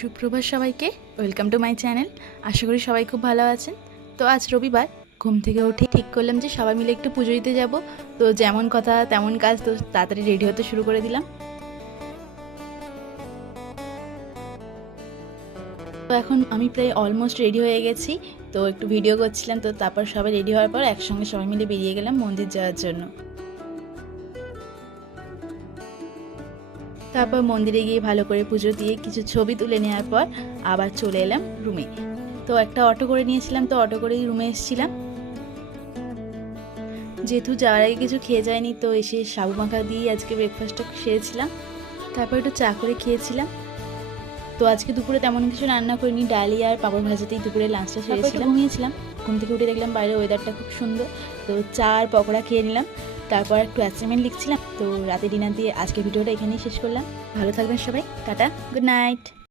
সুপ্রভাত সবাইকে, welcome to my channel. আশা করি সবাই খুব ভালো আছেন। তো আজ রবিবার, ঘুম থেকে উঠে ঠিক করলাম যে সবাই মিলে একটু পুজো দিতে যাব। তো যেমন কথা তেমন কাজ, তো তাড়াতাড়ি রেডি হতে শুরু করে দিলাম। তো এখন আমি প্রায় অলমোস্ট রেডি হয়ে গেছি। তো একটু ভিডিও করছিলাম, তো তারপর সবাই রেডি হওয়ার পর একসঙ্গে সবাই মিলে বেরিয়ে গেলাম মন্দির যাওয়ার জন্য। তারপর মন্দিরে গিয়ে ভালো করে পুজো দিয়ে কিছু ছবি তুলে নেওয়ার পর আবার চলে এলাম রুমে। তো একটা অটো করে নিয়েছিলাম, তো অটো করেই রুমে এসেছিলাম। যেহেতু যাওয়ার আগে কিছু খেয়ে যায়নি, তো এসে সাবু মাখা দিয়েই আজকে ব্রেকফাস্টটা সেরেছিলাম। তারপর একটু চা করে খেয়েছিলাম। তো আজকে দুপুরে তেমন কিছু রান্না করিনি, ডালি আর পাঁপড় ভাজাতেই দুপুরে লাঞ্চটা সেরেছিলাম। ঘুমিয়েছিলাম, ঘুম থেকে উঠে দেখলাম বাইরে ওয়েদারটা খুব সুন্দর, তো চা আর পকোড়া খেয়ে নিলাম। তারপর একটু অ্যাসাইনমেন্ট লিখছিলাম। তো রাতে ডিনার দিয়ে আজকে ভিডিওটা এখানেই শেষ করলাম। ভালো থাকবেন সবাই, টাটা, গুড নাইট।